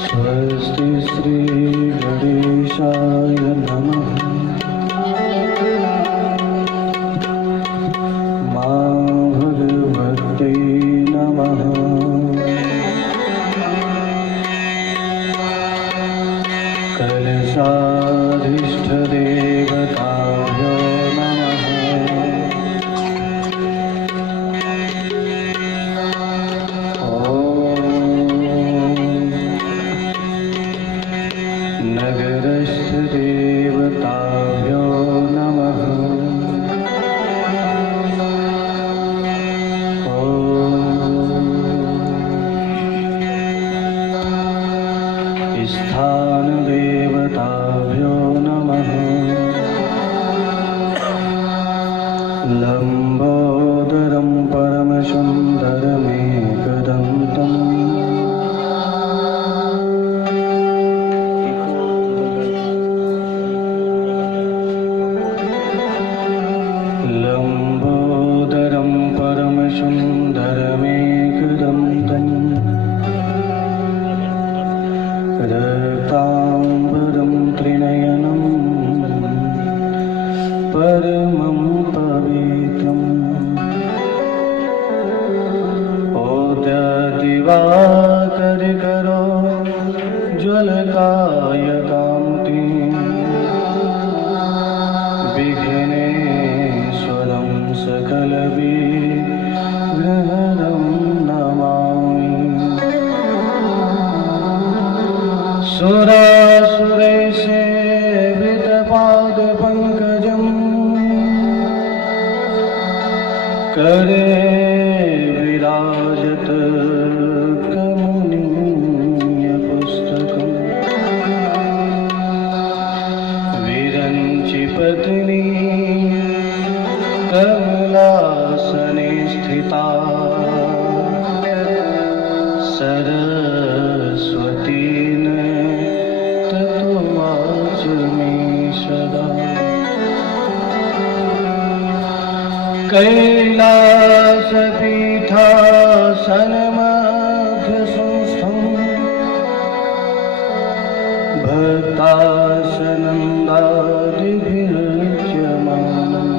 स्वस्ति श्री गणेशाय नमः। मां भगवते नमः। कलशाधिष्ठदेवताभ्यो नमः। नगरस्थदेवताभ्यो नमः। स्थानदेवताभ्यो नमः। लम्बोदरं परमसुन्दरमेकदन्तम् लम्बोदरं परमसुन्दरमेकदन्तम् रक्ताम्बरं त्रिनयनं परमं पवित्रम् ओद्यदिवाकरकरो ज्वलकायकान्ति विघ्नेश्वरं सकलविघ्नहरं नमामि। सुरासुरेशेवितपादपङ्कजम् करे विराजत कमनीयपुस्तकम्। विरञ्चिपत्नी कमलासने स्थिता सरस्वती कैलासपीठासनमध्यसंस्थं भक्तासनन्दादिभिर्यजमानं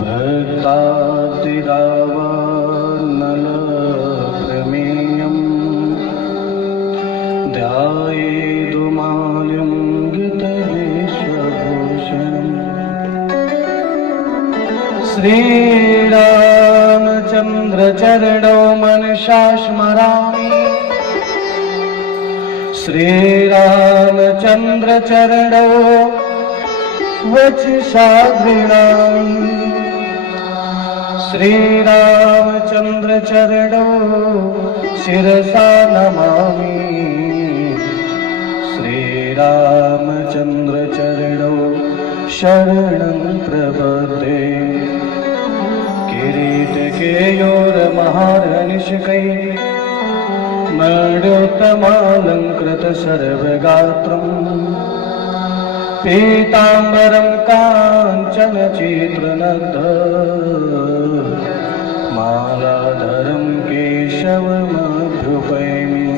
भक्तादिरावान्नलप्रमेयं ध्यायेदुमाल्यं गीतविश्वभूषणम्। श्रीरामचन्द्र चरणो मनसा स्मरामि। श्रीरामचन्द्र चरणो वचसा गृह्णामि। श्रीरामचन्द्र चरणो शिरसा नमामि। श्रीरामचन्द्र चरणो शरणं प्रपद्ये। किरीटकेयोरमहारनिशकै मण्डोत्तमालङ्कृतसर्वगात्रम् पीताम्बरं काञ्चनचित्रनद्ध मालाधरं केशवमभ्युपैमि।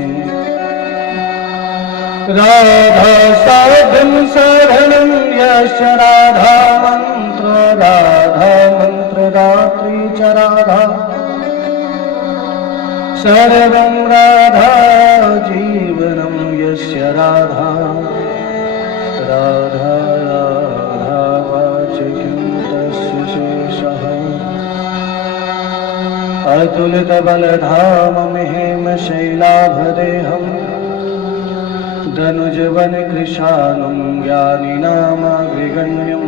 राधा साधं शरणं यश राधा मंत्र रात्रि च राधा सर्वं राधा जीवनं यस्य राधा राधा राधा वाचकिं तस्य शेषः। अतुलितबलधामं शैलाभदेहम् धनुजवनकृशानं ज्ञानिनामाग्रिगण्यं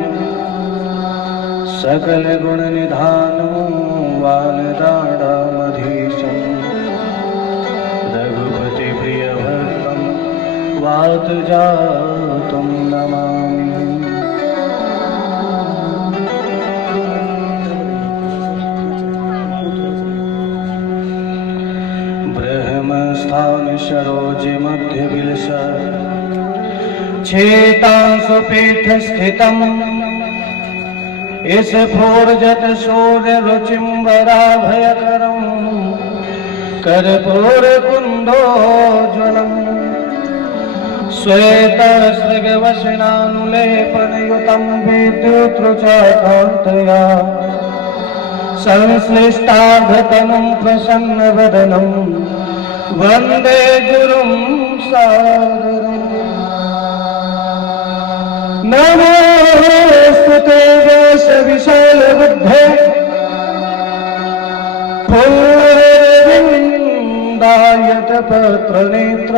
सकलगुणनिधानं वानदाडामधीशं रघुपतिप्रियभक्तं वातजातं नमामि। ब्रह्मस्थान सरोज मध्य विलस चेतांसुपीठ स्थितम् इस फोर्जत सूर्य रुचिंबरा भयकरम कर्पूर कुंडोज्वलम श्वेत सृगवसनानुलेपनयुतं विद्युतृचाकान्तया संश्लिष्टाघतनं प्रसन्नवदनं वन्दे गुरुं सादरम्। नमोस्तुते व्यास विशालबुद्धे पूर्णविन्दायतपत्रनेत्र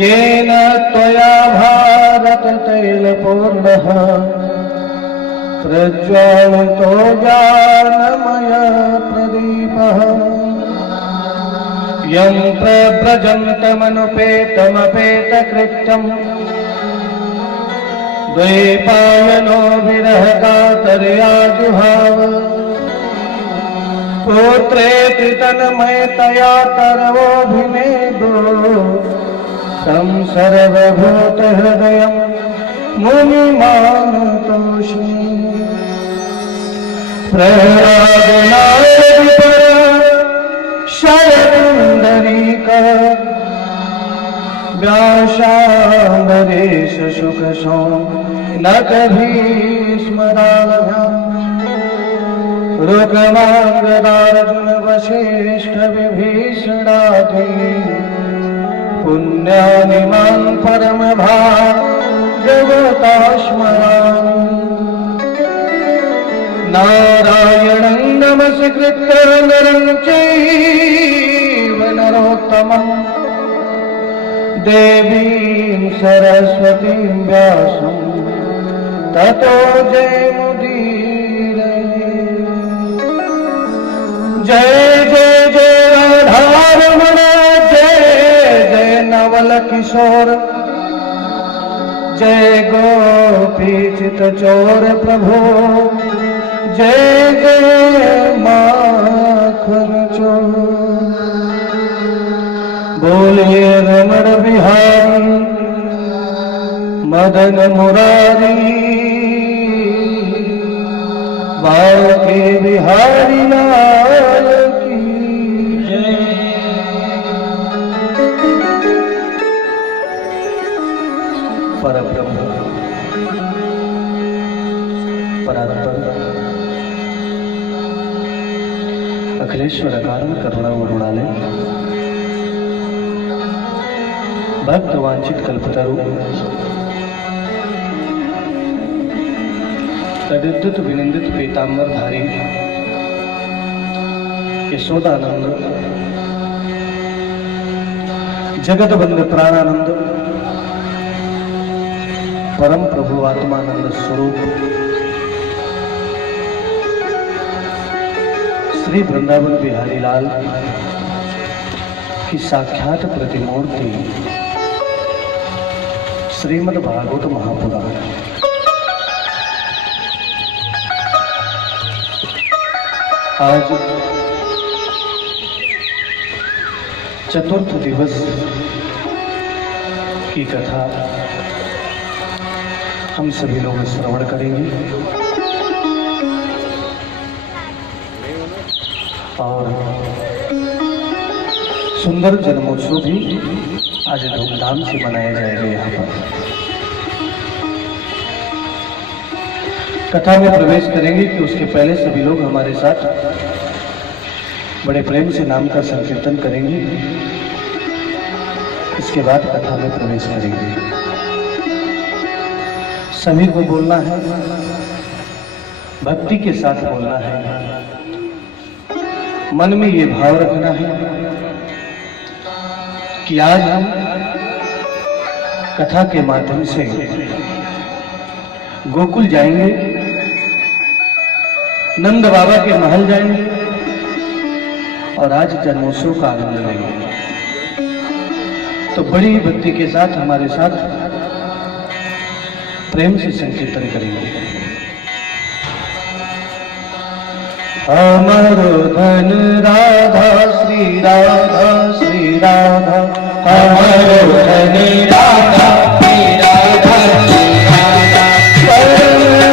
येन त्वया भारततैलपूर्णः प्रज्वालितो ज्ञानमय प्रदीपः यं प्रव्रजन्तमनुपेतमपेतकृत्यम् द्वैपायनो विरहकातर्या जुहाव पुत्रेति तन्मयतया तरवोऽभिनेदो तं सर्वभूतहृदयं मुनिमानतोऽस्मि। प्रह्लादनादिपर शरपुण्डरीक व्यासाम्बरीश शुकशौनक भीष्मदाभ्याम् रुक्माङ्गदार्जुन वसिष्ठ विभीषणादि पुण्यानिमान् परमभागवतास्मरामि। नारायणं नमस्कृत्य नरं चैव नरोत्तमम् देवीं सरस्वतीं व्यासं ततो जयमुदीरये। जय जय जय राधारमण जय जय नवल किशोर जय गोपीचित चोर प्रभु जय जय माखन चोर। बोलिए रमण बिहारी मदन मुरारी बांके बिहारी लाल की जय। परब्रह्म परात्पर अखिलेश्वर कारण करुणा वरुणालय भक्त वांछित कल्पतरु तदिद्युत विनिंदित पीतांबर धारी यशोदानंद जगत बंद प्राणानंद परम प्रभु आत्मानंद स्वरूप श्री वृंदावन बिहारी लाल की साक्षात प्रतिमूर्ति श्रीमद् भागवत महापुराण आज चतुर्थ दिवस की कथा हम सभी लोग श्रवण करेंगे और सुंदर जन्मोत्सव भी आज धूमधाम से मनाया जाएगा। यहाँ पर कथा में प्रवेश करेंगे कि उसके पहले सभी लोग हमारे साथ बड़े प्रेम से नाम का संकीर्तन करेंगे। इसके बाद कथा में प्रवेश करेंगे। सभी को बोलना है, भक्ति के साथ बोलना है, मन में ये भाव रखना है कि आज हम कथा के माध्यम से गोकुल जाएंगे, नंद बाबा के महल जाएंगे और आज जन्मोत्सव का आनंद लेंगे। तो बड़ी भक्ति के साथ हमारे साथ प्रेम से संकीर्तन करेंगे। हमारो धन राधा श्री राधा श्री राधा, हमारो धन राधा श्री राधा श्री राधा।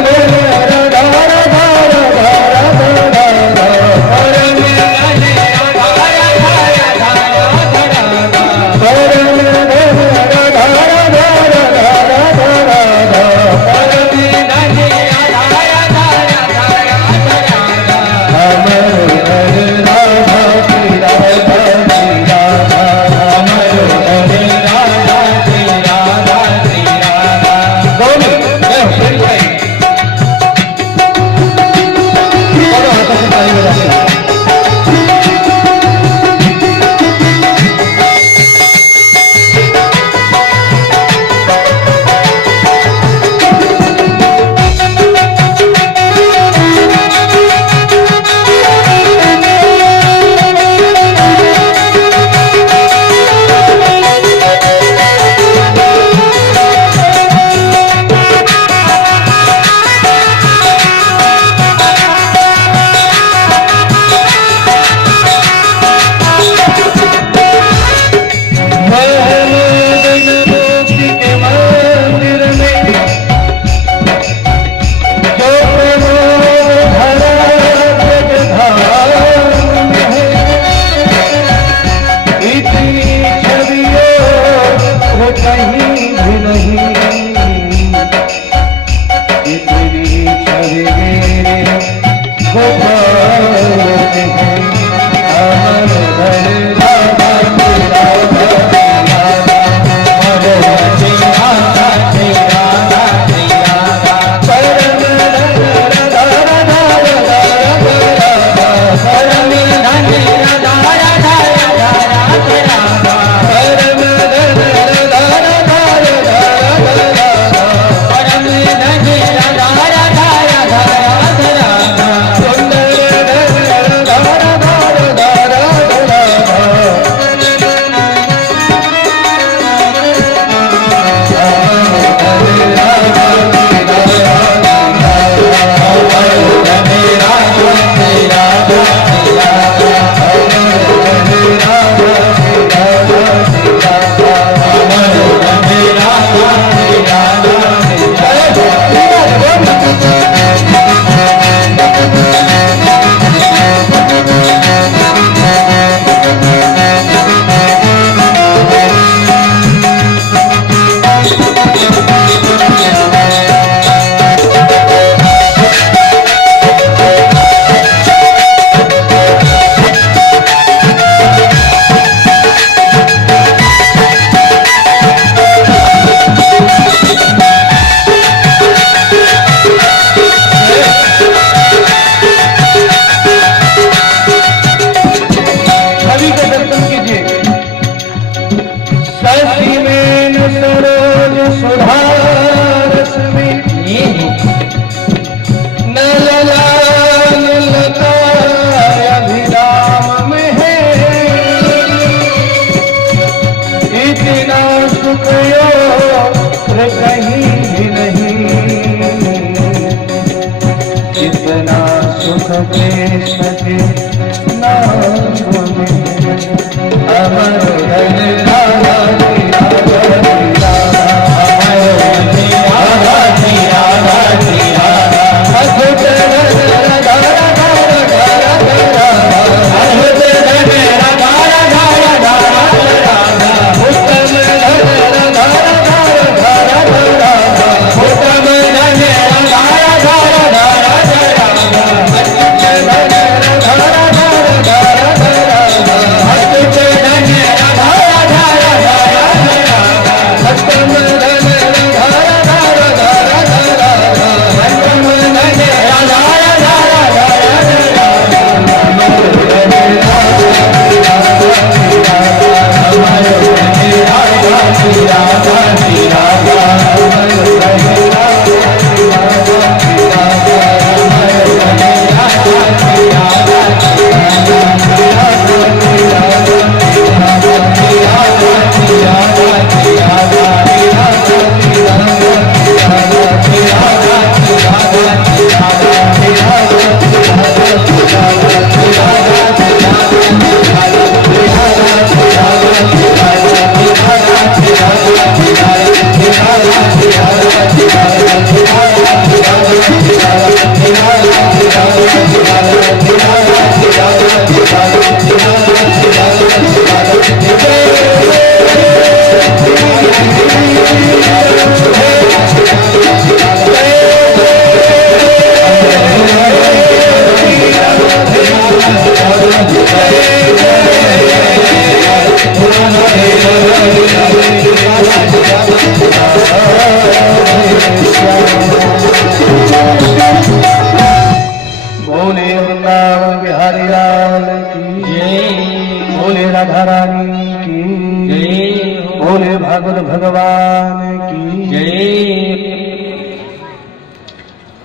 भागवत भगवान की जय।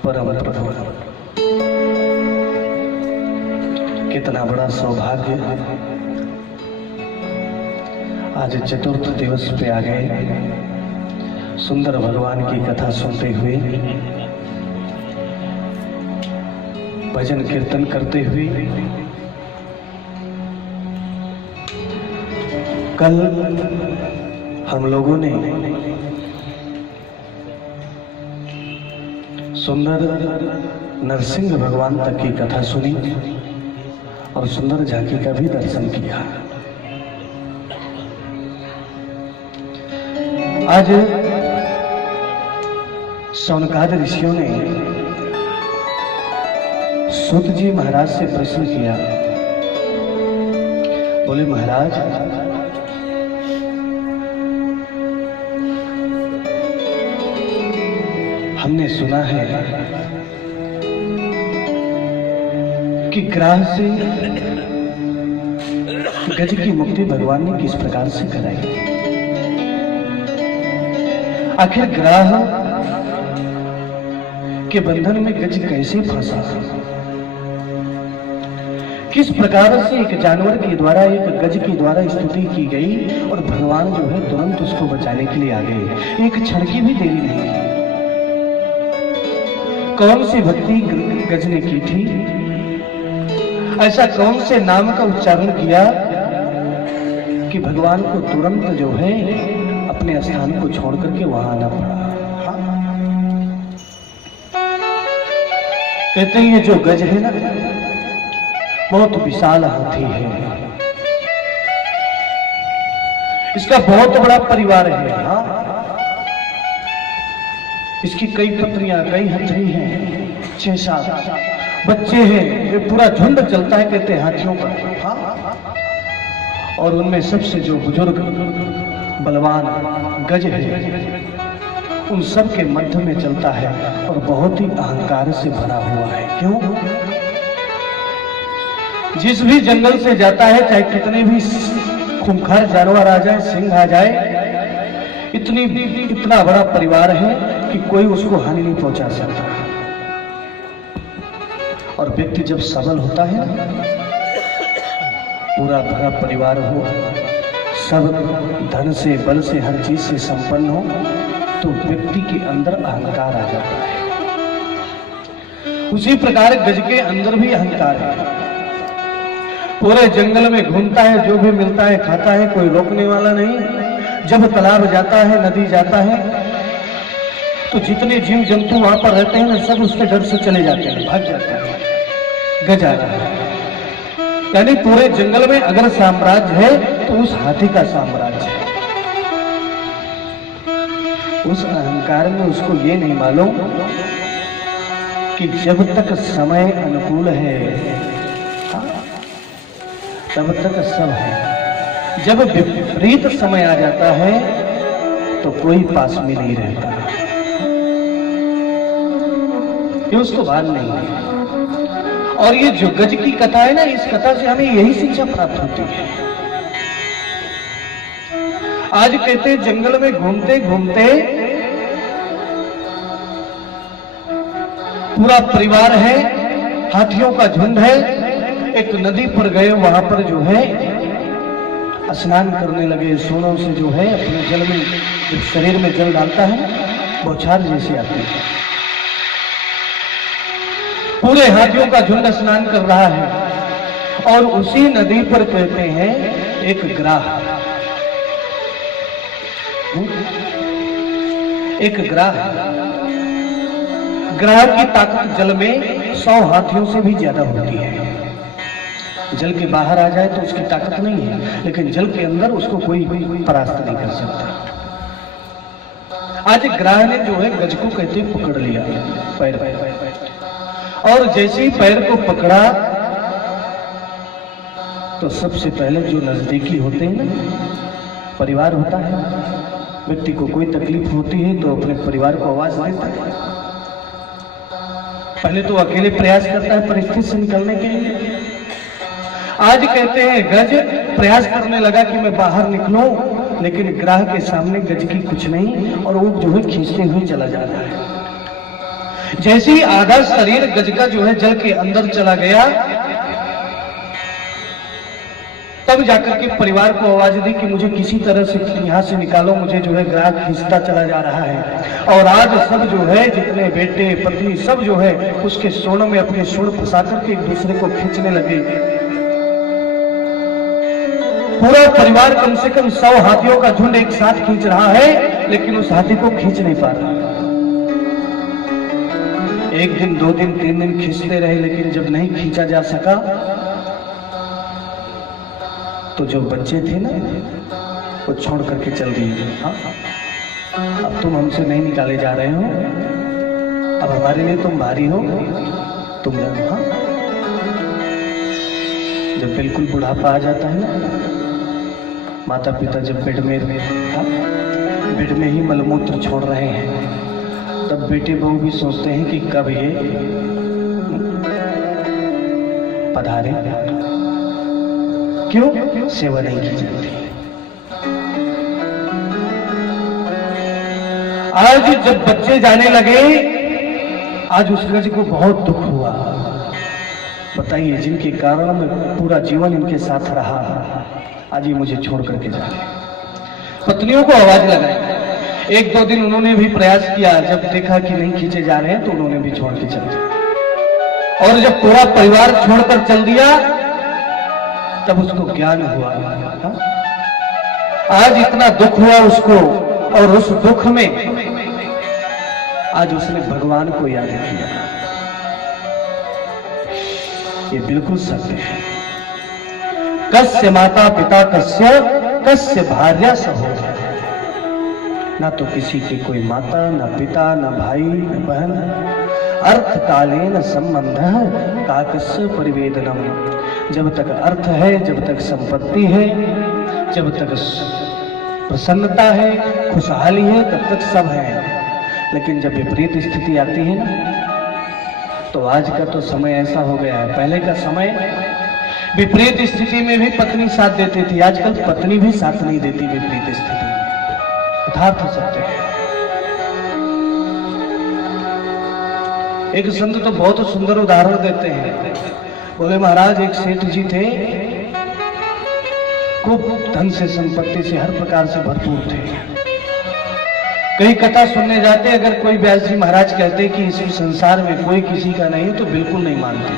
परम प्रभु, कितना बड़ा सौभाग्य है, आज चतुर्थ दिवस पे आ गए। सुंदर भगवान की कथा सुनते हुए, भजन कीर्तन करते हुए, कल हम लोगों ने सुंदर नरसिंह भगवान तक की कथा सुनी और सुंदर झांकी का भी दर्शन किया। आज शौनकाद ऋषियों ने सूत जी महाराज से प्रश्न किया, बोले महाराज हमने सुना है कि ग्राह से गज की मुक्ति भगवान ने किस प्रकार से कराई। आखिर ग्राह के बंधन में गज कैसे फंसा, किस प्रकार से एक जानवर के द्वारा, एक गज के द्वारा स्तुति की गई और भगवान जो है तुरंत उसको बचाने के लिए आ गए, एक क्षण की भी देरी नहीं की। कौन सी भक्ति गज ने की थी, ऐसा कौन से नाम का उच्चारण किया कि भगवान को तुरंत जो है अपने स्थान को छोड़ करके वहां आना पड़ा। कहते हैं ये जो गज है ना बहुत विशाल हाथी है, इसका बहुत बड़ा परिवार है। हाँ, इसकी कई पत्नियां, कई हथनी हैं, 6-7 बच्चे हैं, ये पूरा झुंड चलता है कहते हैं हाथियों का। हाँ, और उनमें सबसे जो बुजुर्ग बलवान गज है उन सब के मध्य में चलता है और बहुत ही अहंकार से भरा हुआ है। क्यों? जिस भी जंगल से जाता है, चाहे कितने भी खूंखार जानवर आ जाए, सिंह आ जाए, इतना बड़ा परिवार है कि कोई उसको हानि नहीं पहुंचा सकता। और व्यक्ति जब सबल होता है, पूरा भरा परिवार हो, सब धन से, बल से, हर चीज से संपन्न हो, तो व्यक्ति के अंदर अहंकार आ जाता है। उसी प्रकार गज के अंदर भी अहंकार है। पूरे जंगल में घूमता है, जो भी मिलता है खाता है, कोई रोकने वाला नहीं। जब तालाब जाता है, नदी जाता है, तो जितने जीव जंतु वहां पर रहते हैं ना, सब उसके डर से चले जाते हैं, भाग जाते हैं। गज आ रहा है, यानी पूरे जंगल में अगर साम्राज्य है तो उस हाथी का साम्राज्य है। उस अहंकार में उसको ये नहीं मालूम कि जब तक समय अनुकूल है तब तक सब है, जब विपरीत समय आ जाता है तो कोई पास में नहीं रहता, ये उसको भान नहीं है। और ये जो गज की कथा है ना, इस कथा से हमें यही शिक्षा प्राप्त होती है। आज कहते हैं जंगल में घूमते घूमते पूरा परिवार है, हाथियों का झुंड है, एक नदी पर गए, वहां पर जो है स्नान करने लगे। सोनों से जो है अपने जल में, जब शरीर में जल डालता है बौछार जैसी आती है। पूरे हाथियों का झुंड स्नान कर रहा है और उसी नदी पर कहते हैं एक ग्राह, एक ग्राह की ताकत जल में 100 हाथियों से भी ज्यादा होती है। जल के बाहर आ जाए तो उसकी ताकत नहीं है, लेकिन जल के अंदर उसको कोई परास्त नहीं कर सकता। आज ग्राह ने जो है गज को कहते पकड़ लिया पैर, और जैसे ही पैर को पकड़ा तो सबसे पहले जो नजदीकी होते हैं ना, परिवार होता है, व्यक्ति को कोई तकलीफ होती है तो अपने परिवार को आवाज देता है। पहले तो अकेले प्रयास करता है परिस्थिति से निकलने के लिए। आज कहते हैं गज प्रयास करने लगा कि मैं बाहर निकलूं, लेकिन ग्राह के सामने गज की कुछ नहीं, और वो जो है खींचते हुए चला जा रहा है। जैसे ही आधा शरीर गज का जो है जल के अंदर चला गया, तब जाकर के परिवार को आवाज दी कि मुझे किसी तरह से यहां से निकालो, मुझे जो है ग्राह खींचता चला जा रहा है। और आज सब जो है, जितने बेटे पत्नी सब जो है उसके सोनों में अपने सूंड फंसा करके एक दूसरे को खींचने लगे। पूरा परिवार कम से कम 100 हाथियों का झुंड एक साथ खींच रहा है, लेकिन उस हाथी को खींच नहीं पा रहा। एक दिन, 2 दिन, 3 दिन खींचते रहे, लेकिन जब नहीं खींचा जा सका तो जो बच्चे थे ना वो छोड़ करके चल दिए। हाँ, अब तुम हमसे नहीं निकाले जा रहे हो, अब हमारे लिए तुम भारी हो, तुम जाओ। हाँ, जब बिल्कुल बुढ़ापा आ जाता है ना, माता पिता जब बेड में ही मलमूत्र छोड़ रहे हैं, तब बेटे बहू भी सोचते हैं कि कब ये पधारे। क्यों? सेवा नहीं की जाती। आज जब बच्चे जाने लगे, आज उस गज को बहुत दुख हुआ। बताइए, जिनके कारण मैं पूरा जीवन इनके साथ रहा, आज ये मुझे छोड़ करके जा रहे। पत्नियों को आवाज लगाई। एक दो दिन उन्होंने भी प्रयास किया, जब देखा कि नहीं खींचे जा रहे हैं तो उन्होंने भी छोड़ के चल दिया। और जब पूरा परिवार छोड़कर चल दिया, तब उसको ज्ञान हुआ। आज इतना दुख हुआ उसको, और उस दुख में आज उसने भगवान को याद किया। ये बिल्कुल सत्य है। कस्य माता पिता कस्य भार्या सहो। ना तो किसी की कोई माता, ना पिता, ना भाई, ना बहन। अर्थ कालेन संबंध काकस्य परिवेदनम। जब तक अर्थ है, जब तक संपत्ति है, जब तक प्रसन्नता है, खुशहाली है, तब तक सब है। लेकिन जब विपरीत स्थिति आती है ना, तो आज का तो समय ऐसा हो गया है। पहले का समय विपरीत स्थिति में भी पत्नी साथ देती थी, आजकल पत्नी भी साथ नहीं देती विपरीत स्थिति। यथार्थ सत्य है। एक संत तो बहुत सुंदर उदाहरण देते हैं। बोले, महाराज एक सेठ जी थे, खूब धन से, संपत्ति से, हर प्रकार से भरपूर थे। कई कथा सुनने जाते, अगर कोई व्यास जी महाराज कहते कि इस संसार में कोई किसी का नहीं, तो बिल्कुल नहीं मानते।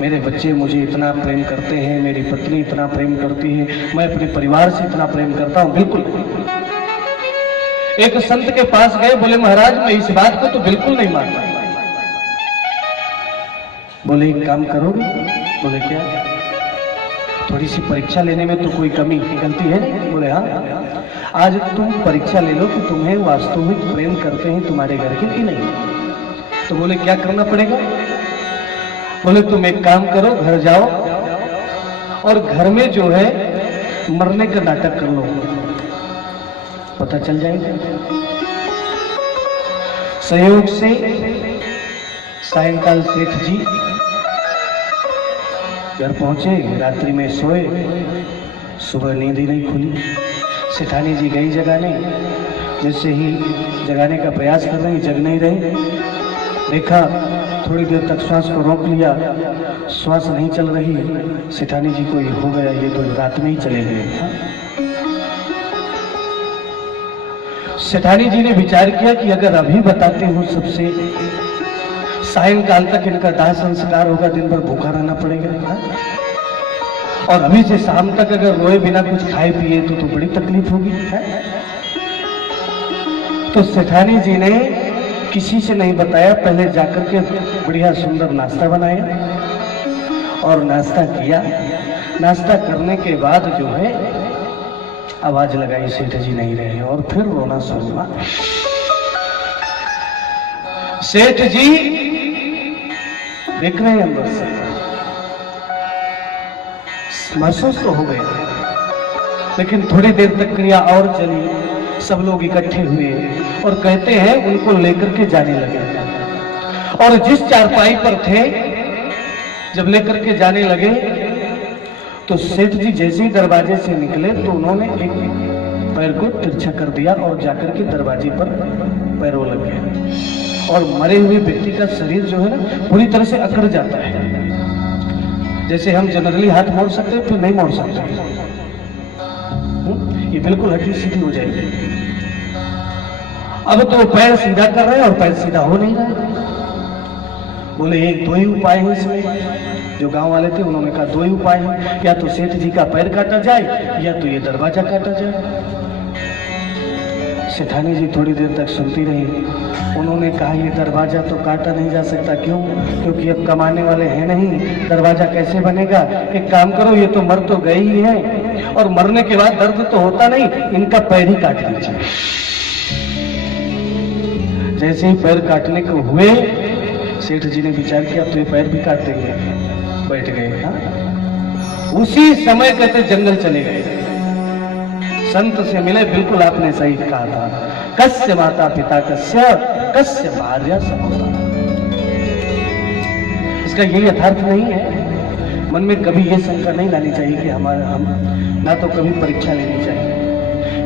मेरे बच्चे मुझे इतना प्रेम करते हैं, मेरी पत्नी इतना प्रेम करती है, मैं अपने परिवार से इतना प्रेम करता हूं, बिल्कुल। एक संत के पास गए, बोले महाराज मैं इस बात को तो बिल्कुल नहीं मानता। बोले एक काम करोगे? बोले क्या? थोड़ी सी परीक्षा लेने में तो कोई कमी गलती है नहीं? बोले हाँ। आज तुम परीक्षा ले लो कि तुम्हें वास्तविक प्रेम करते हैं तुम्हारे घर के कि नहीं। तो बोले क्या करना पड़ेगा? बोले तुम एक काम करो, घर जाओ और घर में जो है मरने का नाटक कर लो, पता चल जाएगा। संयोग से सायंकाल सेठ जी घर पहुंचे, रात्रि में सोए, सुबह नींद ही नहीं खुली। सेठानी जी गई जगाने, जैसे ही जगाने का प्रयास कर रही, जग नहीं रहे। देखा, थोड़ी देर तक श्वास को रोक लिया, श्वास नहीं चल रही। सेठानी जी को ये हो गया, ये तो रात में ही चले गए। सेठानी जी ने विचार किया कि अगर अभी बताते हूँ सबसे, सायंकाल तक इनका दाह संस्कार होगा, दिन भर भूखा रहना पड़ेगा। और अभी से शाम तक अगर रोए बिना कुछ खाए पिए तो बड़ी तकलीफ होगी। तो सेठानी जी ने किसी से नहीं बताया, पहले जाकर के बढ़िया सुंदर नाश्ता बनाया और नाश्ता किया। नाश्ता करने के बाद जो है आवाज लगाई, सेठ जी नहीं रहे, और फिर रोना शुरू हुआ। सेठ जी देख रहे हैं अंदर से, महसूस तो हो गया, लेकिन थोड़ी देर तक क्रिया और चली। सब लोग इकट्ठे हुए और कहते हैं उनको लेकर के जाने लगे। और जिस चारपाई पर थे, जब लेकर के जाने लगे, तो सेठ जी जैसे ही दरवाजे से निकले तो उन्होंने एक पैर को तिरछा कर दिया और जाकर के दरवाजे पर पैरों लग गए। और मरे हुए व्यक्ति का शरीर जो है ना, पूरी तरह से अकड़ जाता है। जैसे हम जनरली हाथ मोड़ सकते हैं, फिर नहीं मोड़ सकते, ये बिल्कुल हड्डी सीधी हो जाएगी। अब तो पैर सीधा कर रहे हैं और पैर सीधा हो नहीं रहा। बोले एक दो ही उपाय है इसमें। जो गांव वाले थे उन्होंने कहा दो ही उपाय है, या तो सेठ जी का पैर काटा जाए या तो ये दरवाजा काटा जाए। सेठानी जी थोड़ी देर तक सुनती रही। उन्होंने कहा ये दरवाजा तो काटा नहीं जा सकता। क्यों? क्योंकि अब कमाने वाले हैं नहीं, दरवाजा कैसे बनेगा। एक काम करो, ये तो मर तो गए ही हैं और मरने के बाद दर्द तो होता नहीं, इनका पैर ही काट दीजिए। जैसे ही पैर काटने को हुए, सेठ जी ने विचार किया तो ये पैर भी काट देंगे। बैठ गए। हाँ, उसी समय कहते जंगल चले गए, संत से मिले। बिल्कुल आपने सही कहा था, कस्य माता पिता कस्य भार्या सहोदरा। इसका यही यथार्थ नहीं है। मन में कभी यह शंका नहीं लानी चाहिए कि हम ना तो कभी परीक्षा लेनी चाहिए।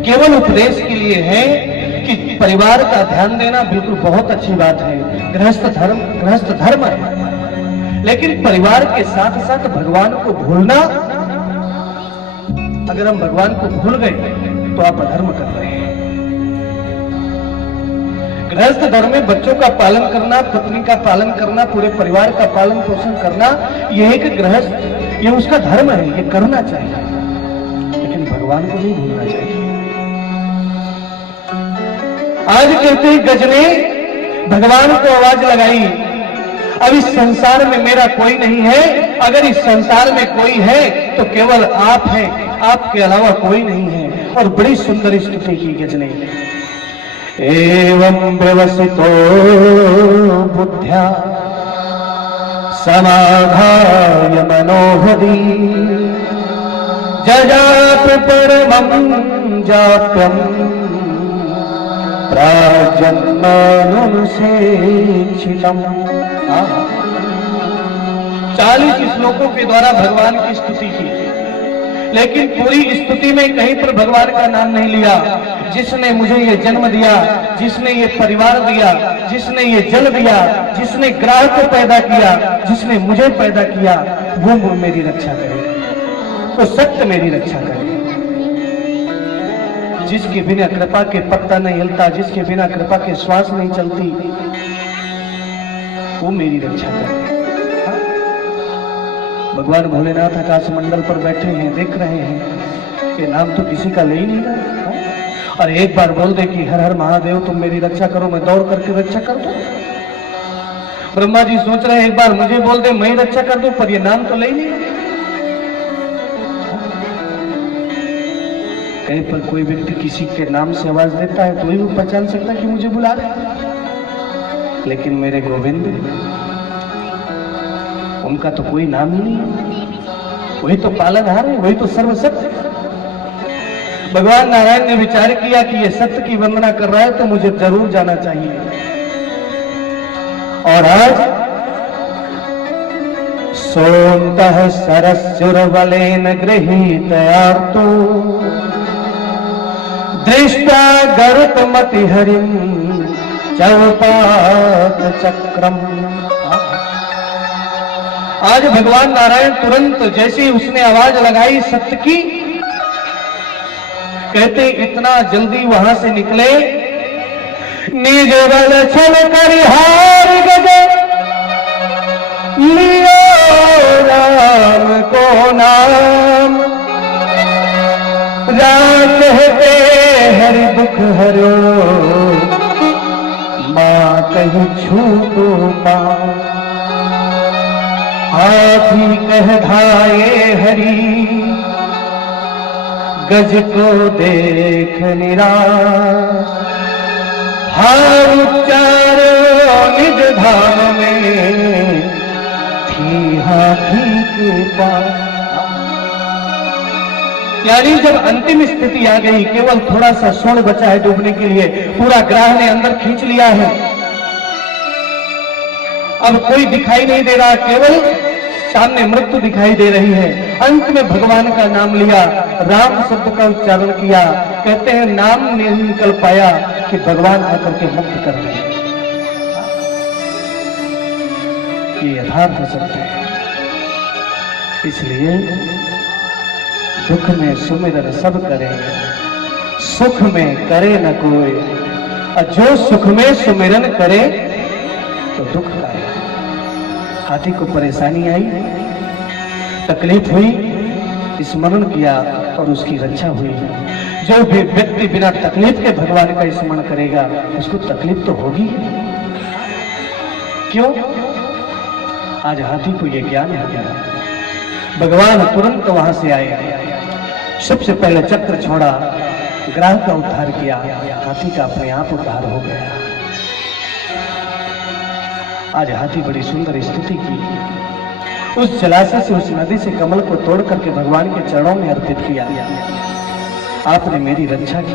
केवल उपदेश के लिए है कि परिवार का ध्यान देना बिल्कुल बहुत अच्छी बात है, गृहस्थ धर्म है। लेकिन परिवार के साथ साथ भगवान को भूलना, अगर हम भगवान को भूल गए तो आप अधर्म कर रहे हैं। गृहस्थ धर्म में बच्चों का पालन करना, पत्नी का पालन करना, पूरे परिवार का पालन पोषण करना, यह एक गृहस्थ, ये उसका धर्म है, ये करना चाहिए। लेकिन भगवान को नहीं भूलना चाहिए। आज कहते हैं गज ने भगवान को आवाज लगाई, अब इस संसार में मेरा कोई नहीं है, अगर इस संसार में कोई है तो केवल आप हैं, आपके अलावा कोई नहीं है। और बड़ी सुंदर स्तुति की गज ने। एवं व्यवसितो बुद्ध्या समाधाय मनोहरी जजाप परमं जाप्यं प्राजन्मानं सेक्षितम्। 40 श्लोकों के द्वारा भगवान की स्तुति की, लेकिन पूरी स्तुति में कहीं पर भगवान का नाम नहीं लिया। जिसने मुझे ये जन्म दिया, जिसने ये परिवार दिया, जिसने ये जल दिया, जिसने ग्राह को पैदा किया, जिसने मुझे पैदा किया, वो मेरी रक्षा करे, तो सत्य मेरी रक्षा करे। जिसके बिना कृपा के पत्ता नहीं हिलता, जिसके बिना कृपा के श्वास नहीं चलती, वो मेरी रक्षा करे। भगवान भोलेनाथ आकाश मंडल पर बैठे हैं, देख रहे हैं कि नाम तो किसी का ले ही नहीं रहा। और एक बार बोल दे कि हर हर महादेव तुम मेरी रक्षा करो, मैं दौड़ करके रक्षा कर दूं। ब्रह्मा जी सोच रहे हैं एक बार मुझे बोल दे मैं रक्षा कर दूं, पर ये नाम तो ले ही नहीं। कहीं पर कोई व्यक्ति किसी के नाम से आवाज देता है तो ही वो पहचान सकता है कि मुझे बुला रहे। लेकिन मेरे गोविंद, उनका तो कोई नाम ही नहीं, वही तो पालनहार है, वही तो सर्वसत्य। भगवान नारायण ने विचार किया कि ये सत्य की वंदना कर रहा है तो मुझे जरूर जाना चाहिए। और आज सोन्तः सरस्युर्बलेन गृहीतयार्तो दृष्टा गरुत्मतिहरिं चौपात चक्रम। आज भगवान नारायण तुरंत जैसे उसने आवाज लगाई सत्य की, कहते इतना जल्दी वहां से निकले, निज बल छल कर हार गज लियो राम को नाम, राम कहते हरि दुख हरो मां कहीं छूटो मां, हाथी कह धाये हरि गज को देख निराश, हार उच्चारो निज धाम में थी हाथी के पास। यानी जब अंतिम स्थिति आ गई, केवल थोड़ा सा स्वर्ण बचा है डूबने के लिए, पूरा ग्राह ने अंदर खींच लिया है, अब कोई दिखाई नहीं दे रहा, केवल सामने मृत्यु दिखाई दे रही है। अंत में भगवान का नाम लिया, राम शब्द का उच्चारण किया। कहते हैं नाम नहीं निकल पाया कि भगवान आकर के मुक्त कर दिए। ये यथार्थ सत्य है। इसलिए दुख में सुमिरन सब करे, सुख में करे न कोई, और जो सुख में सुमिरन करे तो दुख का है। हाथी को परेशानी आई, तकलीफ हुई, स्मरण किया और उसकी रक्षा हुई। जो भी व्यक्ति बिना तकलीफ के भगवान का स्मरण करेगा उसको तकलीफ तो होगी। क्यों? आज हाथी को यह ज्ञान हो गया। भगवान तुरंत वहां से आए, सबसे पहले चक्र छोड़ा, ग्राह का उद्धार किया, हाथी का अपने आप उद्धार हो गया। आज हाथी बड़ी सुंदर स्तुति की, उस जलाशय से, उस नदी से कमल को तोड़ करके भगवान के चरणों में अर्पित किया। आपने मेरी रक्षा की।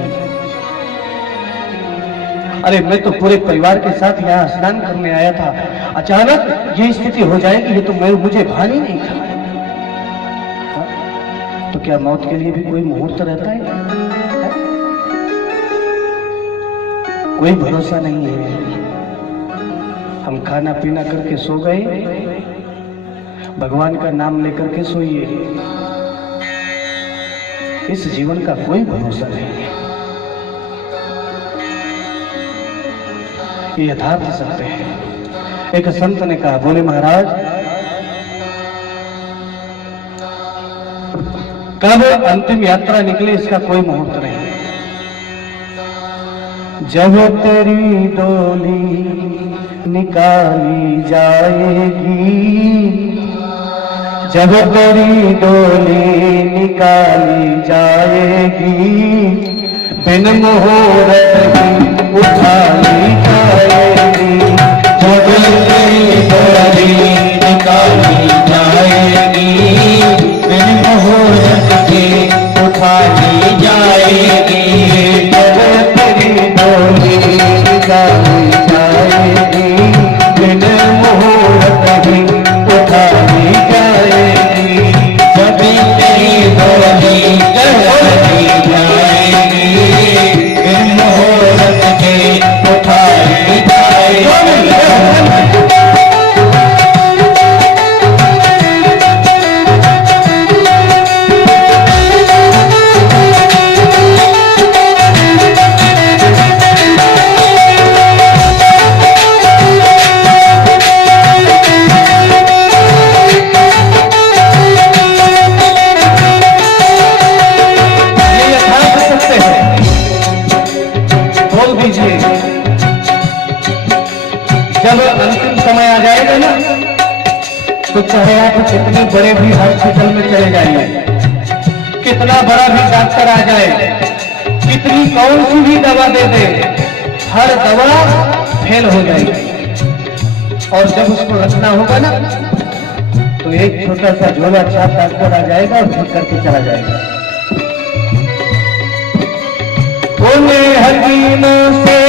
अरे मैं तो पूरे परिवार के साथ यहाँ स्नान करने आया था, अचानक ये स्थिति हो जाएगी ये तो मुझे भान ही नहीं था। तो क्या मौत के लिए भी कोई मुहूर्त रहता है? कोई भरोसा नहीं है। हम खाना पीना करके सो गए, भगवान का नाम लेकर के सोइए। इस जीवन का कोई भरोसा नहीं है। ये यथार्थ सत्य है। एक संत ने कहा, बोले महाराज कब अंतिम यात्रा निकले इसका कोई मुहूर्त नहीं। जब तेरी डोली निकाली जाएगी, जब तेरी डोली निकाली जाएगी, बिन मुहूर्त ही उठा ली जाएगी। जब तेरी डोली निकाली जाएगी, बिन मुहूर्त ही उठा ली जाएगी। जब तेरी डोली निकाली जाएगी, बिन मुहूर्त ही उठा ली जाएगी। जब तेरी डोली निकाली जाएगी, बिन मुहूर्त ही उठा ली जाएगी। जब अंतिम समय आ जाएगा ना, तो चाहे आप कितने बड़े भी हॉस्पिटल में चले जाइए, कितना बड़ा भी डॉक्टर आ जाए, कितनी कौन सी भी दवा दे दे, हर दवा फेल हो जाएगी। और जब उसको रखना होगा ना, तो एक छोटा सा झोला छाप डॉक्टर आ जाएगा और फिर करके चला जाएगा। उन्हें हकीमों से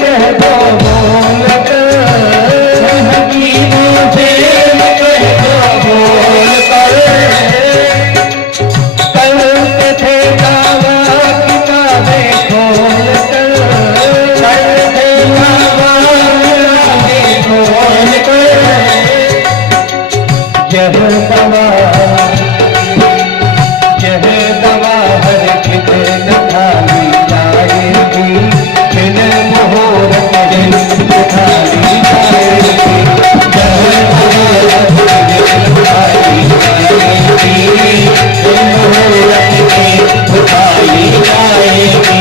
कह दो बोल कर, हकीमों से कह दो बोल कर, करते थे दावा किताबें खोल कर, करते दावा किताबें खोल कर। यह दवा हर कितने खाली जाएगी, बिन मुहूर्त दिन उठाई जाएगी। यह दवा खाली जाएगी, बिन मुहूर्त दिन उठाई जाएगी। जब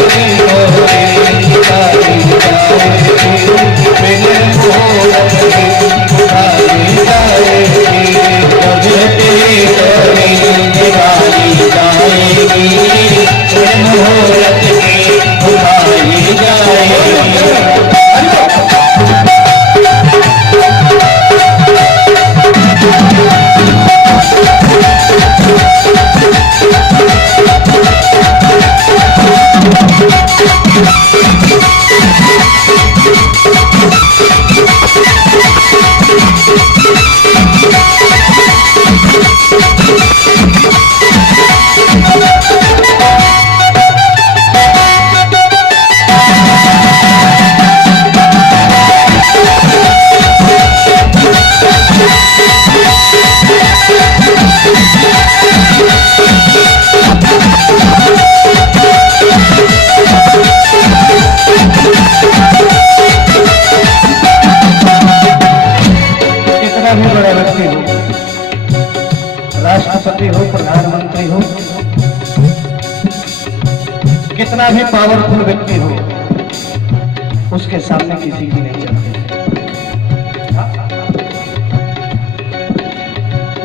तेरी डोली निकाली जाएगी, बिन मुहूर्त दिन उठाई जाएगी। जब तेरी डोली निकाली जाएगी, बिन मुहूर्त दिन उठाई जाएगी। राष्ट्रपति हो, प्रधानमंत्री हो, कितना भी पावरफुल व्यक्ति हो, उसके सामने किसी की नहीं चलती।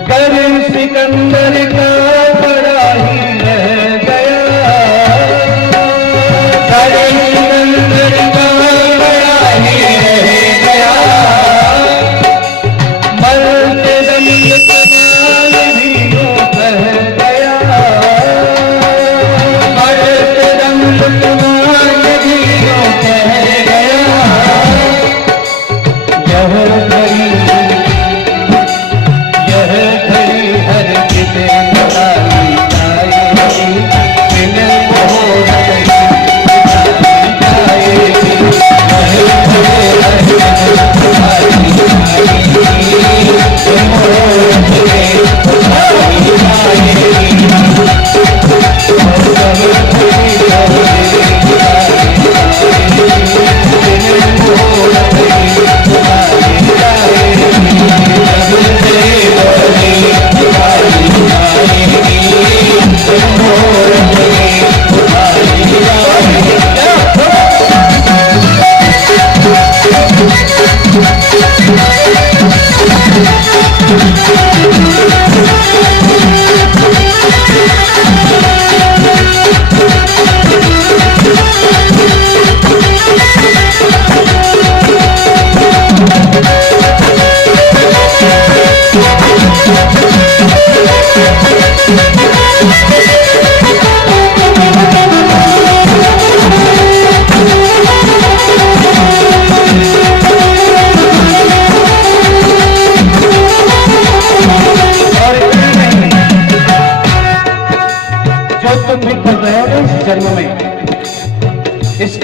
गर सिकंदर का बड़ा ही रह गया, गर सिकंदर का बड़ा ही रह गया, मर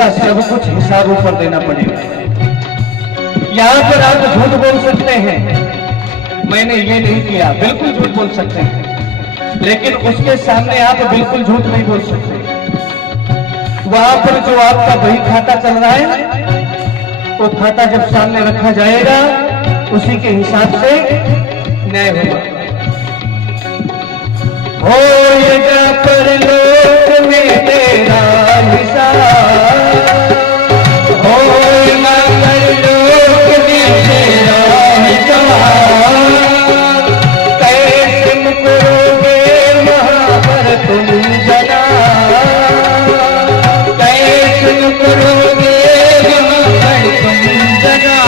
इसका सब कुछ हिसाब ऊपर देना पड़ेगा। यहाँ पर आप झूठ बोल सकते हैं, मैंने ये नहीं किया, बिल्कुल झूठ बोल सकते हैं, लेकिन उसके सामने आप बिल्कुल झूठ नहीं बोल सकते। वहां पर जो आपका बही खाता चल रहा है, वो खाता जब सामने रखा जाएगा, उसी के हिसाब से न्याय होगा। होएगा परलोक में तेरा हिसाब, होएगा परलोक में तेरा हिसाब, कैसे मुकरोगे वहां पर तुम जना, कैसे मुकरोगे वहां पर तुम जना।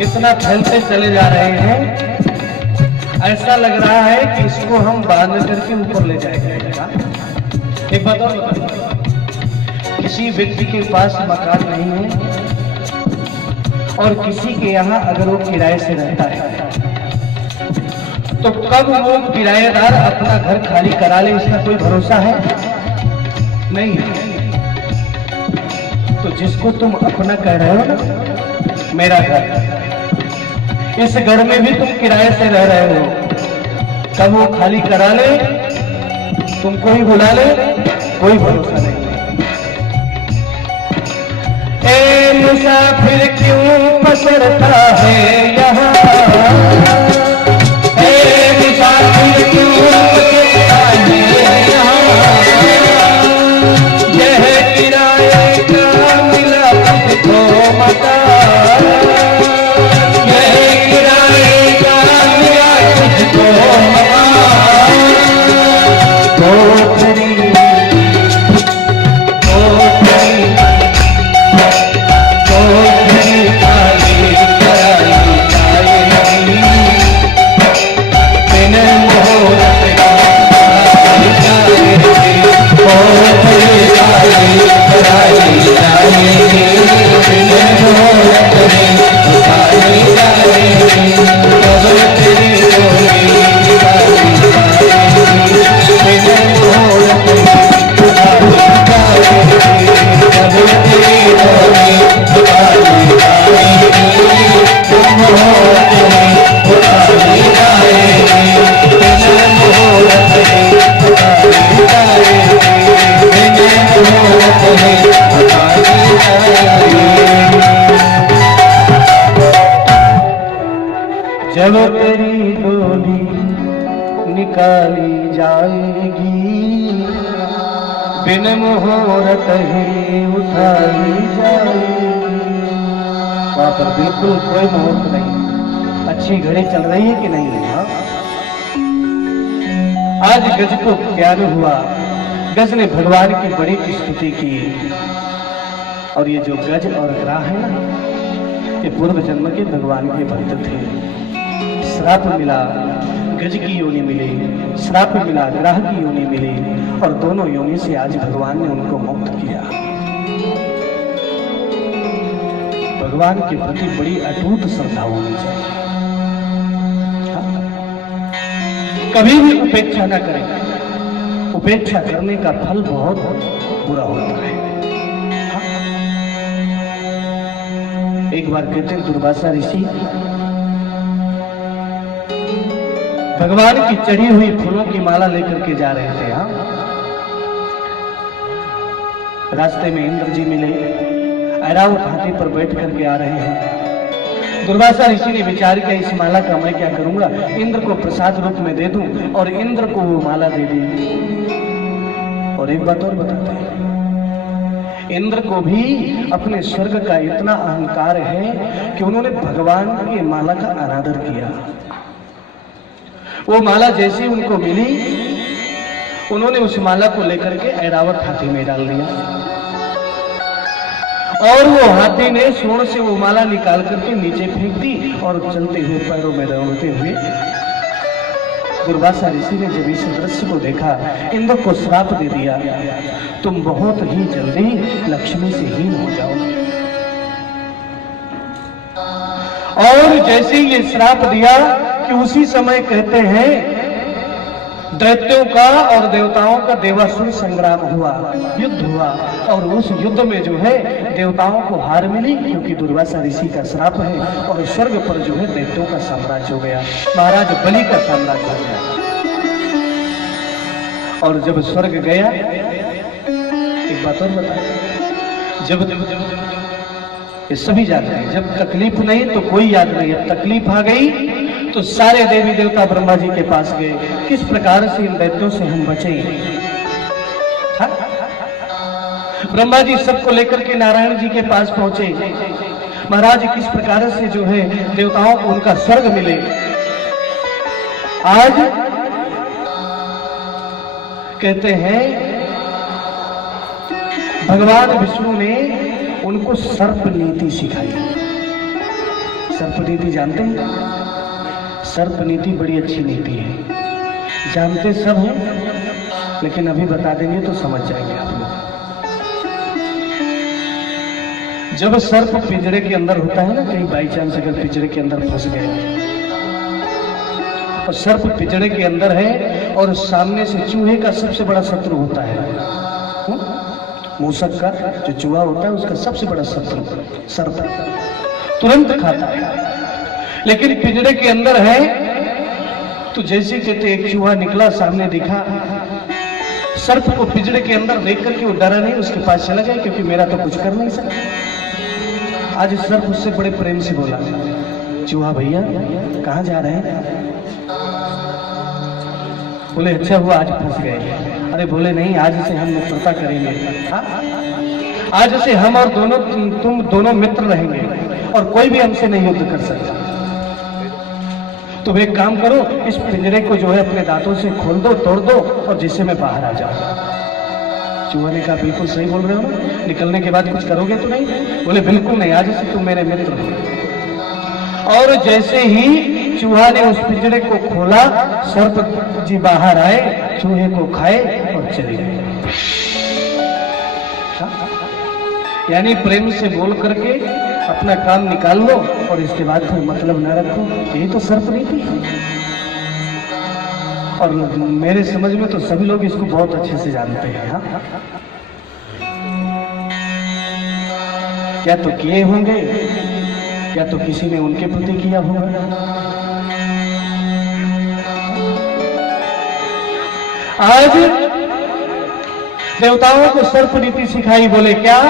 इतना फैलते चले जा रहे हैं, ऐसा लग रहा है कि इसको हम बांध करके ऊपर ले जाएंगे। एक बात और बताओ, किसी व्यक्ति के पास मकान नहीं है और किसी के यहाँ अगर वो किराए से रहता है, तो कब वो किराएदार अपना घर खाली करा ले, इसका कोई भरोसा है नहीं है। तो जिसको तुम अपना कह रहे हो ना, मेरा घर, इस घर में भी तुम किराए से रह रहे हो, कब वो खाली करा ले, तुमको ही बुला ले, कोई भरोसा नहीं। ए मुसाफिर क्यों पसरता है यहाँ, ए मुसाफिर क्यों पसरता है यहाँ, यह किराए का मिला तुझको मकान, जब तेरी डोली निकाली जाएगी, बिन मुहूर्त ही उठाई जाएगी। वहां पर बिल्कुल कोई मुहूर्त नहीं, अच्छी घड़ी चल रही है कि नहीं है। हाँ? आज गज को ज्ञान हुआ, गज ने भगवान की बड़ी स्तुति की, और ये जो गज और ग्राह है ना, ये पूर्व जन्म के भगवान के भक्त थे। श्राप मिला, गज की योनि मिली, श्राप मिला, ग्राह की योनि मिली, और दोनों योनि से आज भगवान ने उनको मुक्त किया। भगवान के प्रति बड़ी अटूट श्रद्धा होनी चाहिए। कभी भी उपेक्षा न करें। उपेक्षा करने का फल बहुत बुरा होता है। एक बार कहते हैं दुर्वासा ऋषि भगवान की चढ़ी हुई फूलों की माला लेकर के जा रहे थे। हाँ, रास्ते में इंद्र जी मिले, ऐरावत हाथी पर बैठ करके आ रहे हैं। दुर्वासा ऋषि ने विचार किया, इस माला का मैं क्या करूंगा, इंद्र को प्रसाद रूप में दे दूं और इंद्र को वो माला दे दी। और एक बात और बताते हैं, इंद्र को भी अपने स्वर्ग का इतना अहंकार है कि उन्होंने भगवान की माला का अनादर किया। वो माला जैसी उनको मिली, उन्होंने उस माला को लेकर के ऐरावत हाथी में डाल दिया और वो हाथी ने सूंड से वो माला निकाल करके नीचे फेंक दी और चलते हुए पैरों में दौड़ते हुए। दुर्वासा ऋषि ने जब इस दृश्य को देखा, इंद्र को श्राप दे दिया, तुम बहुत ही जल्दी लक्ष्मी से हीन हो जाओगे। और जैसे ही ये श्राप दिया कि उसी समय कहते हैं दैत्यों का और देवताओं का देवासुर संग्राम हुआ, युद्ध हुआ और उस युद्ध में जो है देवताओं को हार मिली क्योंकि दुर्वासा ऋषि का श्राप है। और स्वर्ग पर जो है दैत्यों का साम्राज्य हो गया, महाराज बलि का साम्राज्य हो गया। और जब स्वर्ग गया, एक बात और बता, जब ये सभी जानते हैं जब तकलीफ नहीं तो कोई याद नहीं, अब तकलीफ आ गई तो सारे देवी देवता ब्रह्मा जी के पास गए, किस प्रकार से इन दैत्यों से हम बचें। ब्रह्मा जी सबको लेकर के नारायण जी के पास पहुंचे, महाराज किस प्रकार से जो है देवताओं को उनका स्वर्ग मिले। आज कहते हैं भगवान विष्णु ने उनको सर्प नीति सिखाई। सर्प नीति जानते हैं? सर्प नीति बड़ी अच्छी नीति है, जानते सब हैं लेकिन अभी बता देंगे तो समझ जाएंगे आप लोग। जब सर्प पिंजरे के अंदर होता है ना, कहीं बाई चांस अगर पिंजरे के अंदर फंस गए और सर्प पिंजरे के अंदर है और सामने से चूहे का सबसे बड़ा शत्रु होता है, मूसक का जो चूहा होता है उसका सबसे बड़ा शत्रु सर्प, तुरंत खाता है। लेकिन पिंजरे के अंदर है तो जैसे कहते एक चूहा निकला, सामने दिखा, सर्प को पिंजरे के अंदर देख करके वो डरा नहीं, उसके पास चला गया क्योंकि मेरा तो कुछ कर नहीं सकता। आज सर्प उससे बड़े प्रेम से बोला, चूहा भैया कहाँ जा रहे हैं? बोले अच्छा हुआ आज फंस गए। अरे बोले नहीं, आज से हम मित्रता करेंगे। हाँ? आज से हम और तुम दोनों मित्र रहेंगे और कोई भी हमसे नहीं युद्ध कर सकता। तो एक काम करो, इस पिंजरे को जो है अपने दांतों से खोल दो, तोड़ दो और जिससे मैं बाहर आ जाऊं। चूहा ने कहा बिल्कुल सही बोल रहे हो ना, निकलने के बाद कुछ करोगे तो नहीं? बोले बिल्कुल नहीं, आज से तुम मेरे मित्र हो। और जैसे ही चूहा ने उस पिंजरे को खोला, सर्प जी बाहर आए, चूहे को खाए और चले गए। यानी प्रेम से बोल करके अपना काम निकाल लो और इसके बाद फिर मतलब न रखो, यही तो सर्प नीति है। और मेरे समझ में तो सभी लोग इसको बहुत अच्छे से जानते हैं। हाँ? क्या तो किए होंगे या तो किसी ने उनके प्रति किया होगा। आज देवताओं को सर्प नीति सिखाई, बोले क्या?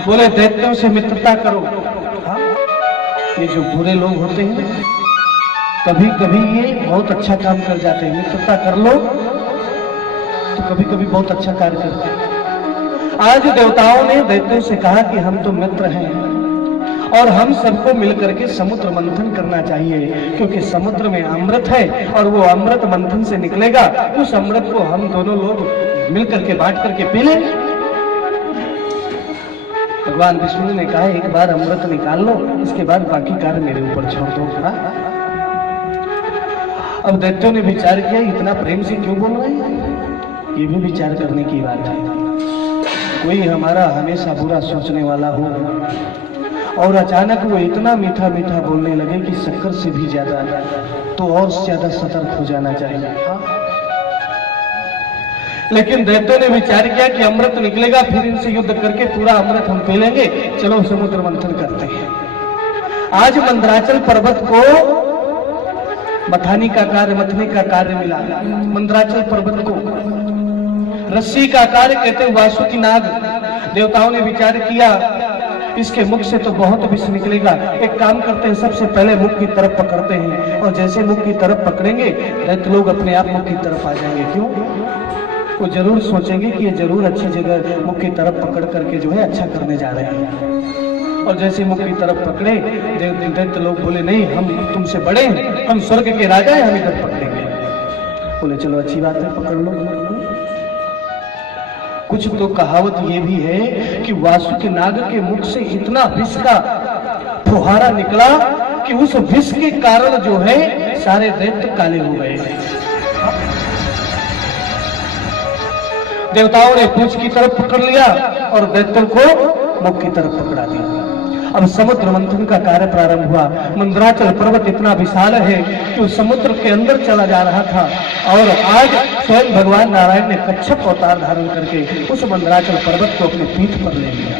बोले दैत्यों से मित्रता करो। हाँ? ये जो बुरे लोग होते हैं कभी कभी ये बहुत अच्छा काम कर जाते हैं, मित्रता कर लो तो कभी कभी बहुत अच्छा कार्य करते हैं। आज देवताओं ने दैत्यों से कहा कि हम तो मित्र हैं और हम सबको मिलकर के समुद्र मंथन करना चाहिए, क्योंकि समुद्र में अमृत है और वो अमृत मंथन से निकलेगा, उस अमृत को हम दोनों लोग मिलकर के बांट करके पी लें। भगवान विष्णु ने कहा एक बार अमृत निकाल लो, इसके बाद बाकी कार्य मेरे ऊपर छोड़ दो। अब दैत्यों ने विचार किया इतना प्रेम से क्यों बोल रहे हैं, ये भी विचार करने की बात है। कोई हमारा हमेशा बुरा सोचने वाला हो और अचानक वो इतना मीठा मीठा बोलने लगे कि शक्कर से भी ज्यादा, तो और ज्यादा सतर्क हो जाना चाहिए। लेकिन दैत्यों ने विचार किया कि अमृत निकलेगा, फिर इनसे युद्ध करके पूरा अमृत हम पी लेंगे, चलो समुद्र मंथन करते हैं। आज मंदराचल पर्वत को मथानी का कार्य मिला। मंदराचल पर्वत को रस्सी का कार्य कहते वासुकी नाग। देवताओं ने विचार किया इसके मुख से तो बहुत विष निकलेगा, एक काम करते हैं, सबसे पहले मुख की तरफ पकड़ते हैं, और जैसे मुख की तरफ पकड़ेंगे दैत्य लोग अपने आप मुख की तरफ आ जाएंगे। क्यों? वो जरूर सोचेंगे कि ये जरूर अच्छी जगह मुख की तरफ पकड़ करके जो है अच्छा करने जा रहे हैं। और जैसे मुख की तरफ पकड़े दैत्य लोग बोले नहीं, हम तुमसे बड़े हैं, हम स्वर्ग के राजा हैं, हम इधर पकड़ेंगे। बोले चलो अच्छी बात है, पकड़ लो। कुछ तो कहावत ये भी है कि वासुकी नाग के मुख से इतना विष का फुहारा निकला कि उस विष के कारण जो है सारे दैत्य काले हो गए। देवताओं ने पूंछ की तरफ पकड़ लिया और दैत्यों को मुख की तरफ पकड़ा दिया। अब समुद्र मंथन का कार्य प्रारंभ हुआ। मंदराचल पर्वत इतना विशाल है कि उस समुद्र के अंदर चला जा रहा था, और आज स्वयं भगवान नारायण ने कच्छप अवतार धारण करके उस मंदराचल पर्वत को अपने पीठ पर ले लिया।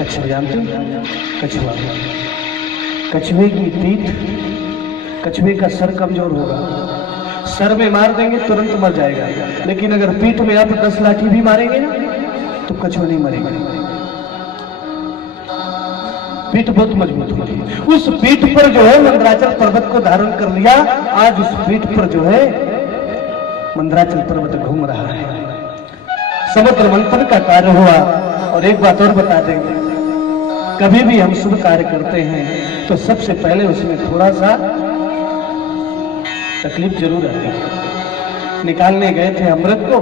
कच्छप जानते हैं? कछुआ, कछुए की पीठ, कछुए का सर कमजोर होगा, सर में मार देंगे तुरंत मर जाएगा, लेकिन अगर पीठ में आप 10 लाठी भी मारेंगे ना तो कछुआ नहीं मरेगा। पीठ बहुत मजबूत होती है। उस पीठ पर जो है मंदराचल पर्वत को धारण कर लिया। आज उस पीठ पर जो है मंदराचल पर्वत घूम रहा है। समुद्र मंथन का कार्य हुआ। और एक बात और बता देंगे, कभी भी हम शुभ कार्य करते हैं तो सबसे पहले उसमें थोड़ा सा तकलीफ जरूर आती है। निकालने गए थे अमृत को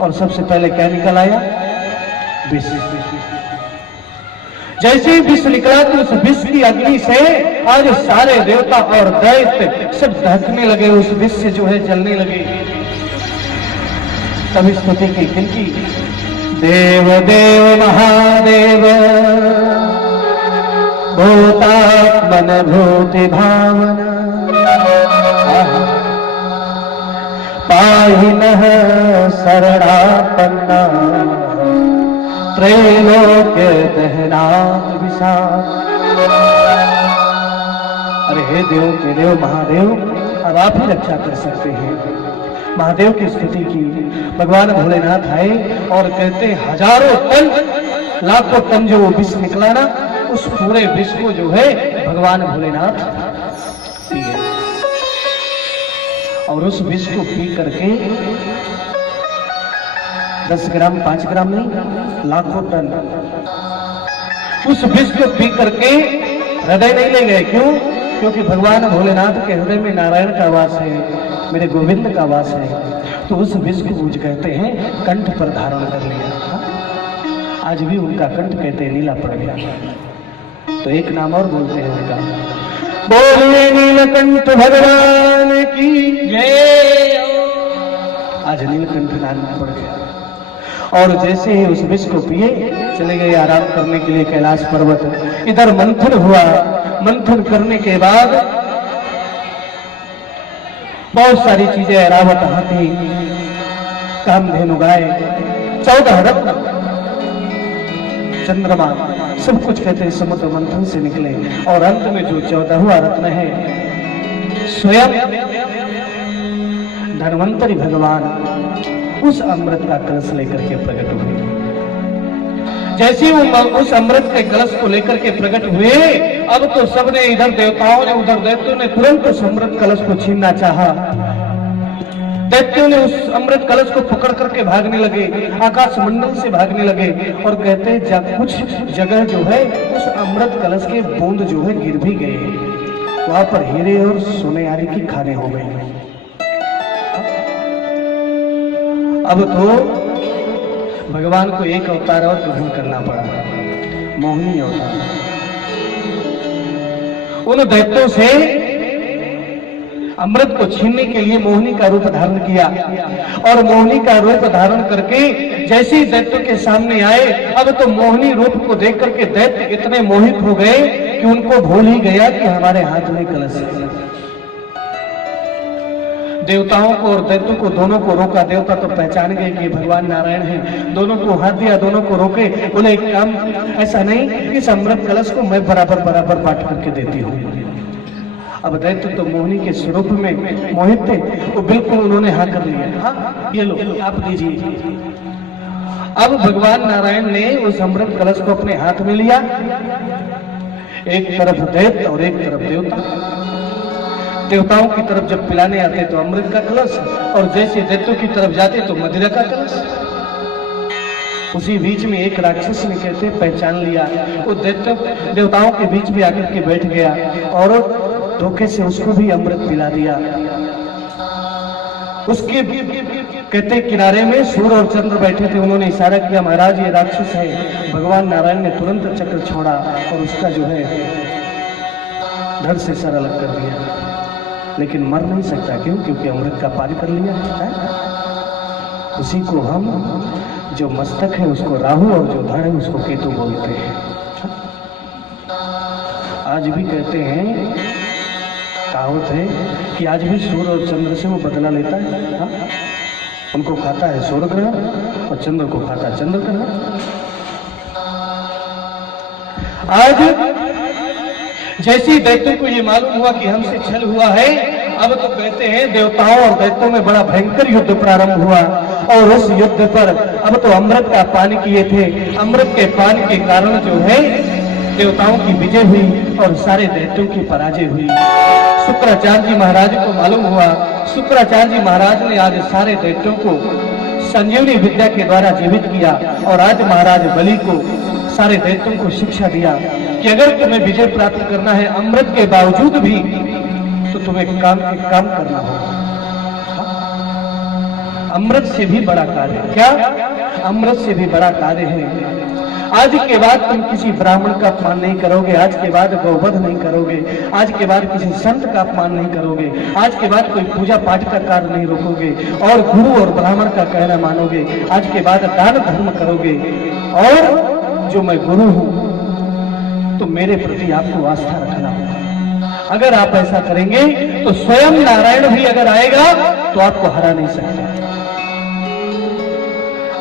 और सबसे पहले क्या निकल आया? विष। जैसे ही विष निकला तो उस विष की अग्नि से आज सारे देवता और दैत्य सब दहकने लगे, उस विष से जो है जलने लगे। तब स्तुति की किनकी? देव देव महादेव भूतात्मन भूति भावना पाहिनः शरणापन्ना त्रैलोक्य दहनात् विषाद। अरे हे देव के देव महादेव, अब आप ही रक्षा कर सकते हैं। महादेव की स्तुति की। भगवान भोलेनाथ आए और कहते हजारों टन लाखों टन जो विष निकला ना, उस पूरे विष को जो है भगवान भोलेनाथ पिए, और उस विष को पी करके 10 ग्राम 5 ग्राम नहीं, लाखों टन उस विष को पी करके हृदय नहीं ले गए। क्यों? क्योंकि भगवान भोलेनाथ के हृदय में नारायण का वास है, मेरे गोविंद का वास है। तो उस विष को पूज कहते हैं कंठ पर धारण कर लिया। आज भी उनका कंठ कहते हैं नीला पड़ गया। तो एक नाम और बोलते हैं उनका, बोलिए नीलकंठ भगवान की जय। आज नीलकंठ नाम पड़ गया। और जैसे ही उस विष को पिए चले गए आराम करने के लिए कैलाश पर्वत। इधर मंथन हुआ। मंथन करने के बाद बहुत सारी चीजें, ऐरावत हाथी, कामधेनु गाय, 14 रत्न, चंद्रमा, सब कुछ कहते हैं समुद्र मंथन से निकले। और अंत में जो 14वां रत्न है स्वयं धन्वंतरी भगवान उस अमृत का कलश लेकर के प्रकट हुए। जैसे वो उस अमृत के कलश को लेकर के प्रकट हुए, अब तो सबने, इधर देवताओं ने उधर दैत्यों ने तुरंत उस अमृत कलश को छीनना चाहा। दैत्यों ने उस अमृत कलश को पकड़ करके भागने लगे, आकाश मंडल से भागने लगे। और कहते हैं कुछ जगह जो है उस अमृत कलश के बूंद जो है गिर भी गए, वहां पर हीरे और सोने आदि की खाने हो गए। अब तो भगवान को एक अवतार और ग्रहण करना पड़ा, मोहिनी अवतार। उन दैत्यों से अमृत को छीनने के लिए मोहिनी का रूप धारण किया और मोहिनी का रूप धारण करके जैसे ही दैत्य के सामने आए, अब तो मोहिनी रूप को देख करके दैत्य इतने मोहित हो गए कि उनको भूल ही गया कि हमारे हाथ में कलश है। देवताओं को और दैत्यों को दोनों को रोका। देवता तो पहचान गए कि भगवान नारायण हैं, दोनों को हाथ दिया, दोनों को रोके। बोले एक काम, ऐसा नहीं, इस अमृत कलश को मैं बराबर बराबर बांट करके देती हूँ। अब दैत्य तो मोहिनी के स्वरूप में मोहित थे, वो बिल्कुल उन्होंने हाँ कर लिया। हाँ, ये लो आप दीजिए। अब भगवान नारायण ने उस अमृत कलश को अपने हाथ में लिया, एक तरफ दैत्य और एक तरफ देवता। देवताओं की तरफ जब पिलाने आते तो अमृत का कलश, और जैसे दैत्यों की तरफ जाते तो मदिरा का कलश। उसी बीच में एक राक्षस ने कहते पहचान लिया, वो देवताओं के बीच में आकर के बैठ गया और धोखे से उसको भी अमृत पिला दिया। उसके कहते किनारे में सूर्य और चंद्र बैठे थे, उन्होंने इशारा किया महाराज ये राक्षस है। भगवान नारायण ने तुरंत चक्र छोड़ा और उसका जो है धड़ से सर अलग कर दिया, लेकिन मर नहीं सकता। क्यों? क्योंकि अमृत का पान कर लिया है। उसी को हम जो मस्तक है उसको राहु और जो धड़ है उसको केतु बोलते हैं। आज भी कहते हैं, कहावत है कि आज भी सूर्य और चंद्र से वो बदला लेता है। हाँ? उनको खाता है सूर्य ग्रह और चंद्र को खाता है चंद्र ग्रह। आज जैसे दैत्यों को ये मालूम हुआ कि हमसे छल हुआ है, अब तो कहते हैं देवताओं और दैत्यों में बड़ा भयंकर युद्ध प्रारंभ हुआ और उस युद्ध पर अब तो अमृत का पान किए थे। अमृत के पान के कारण जो है देवताओं की विजय हुई और सारे दैत्यों की पराजय हुई। शुक्राचार्य जी महाराज को मालूम हुआ। शुक्राचार्य जी महाराज ने आज सारे दैत्यों को संजीवनी विद्या के द्वारा जीवित किया और आज महाराज बलि को सारे दैत्यों को शिक्षा दिया कि अगर तुम्हें विजय प्राप्त करना है अमृत के बावजूद भी, तो तुम्हें काम करना होगा। अमृत से भी बड़ा कार्य क्या? अमृत से भी बड़ा कार्य है। आज के बाद तुम किसी ब्राह्मण का अपमान नहीं करोगे, आज के बाद गौवध नहीं करोगे, आज के बाद किसी संत का अपमान नहीं करोगे, आज के बाद कोई पूजा पाठ का कार्य नहीं रोकोगे और गुरु और ब्राह्मण का कहना मानोगे। आज के बाद दान धर्म करोगे और जो मैं गुरु हूं तो मेरे प्रति आपको आस्था रखना होगा। अगर आप ऐसा करेंगे तो स्वयं नारायण भी अगर आएगा तो आपको हरा नहीं सकता।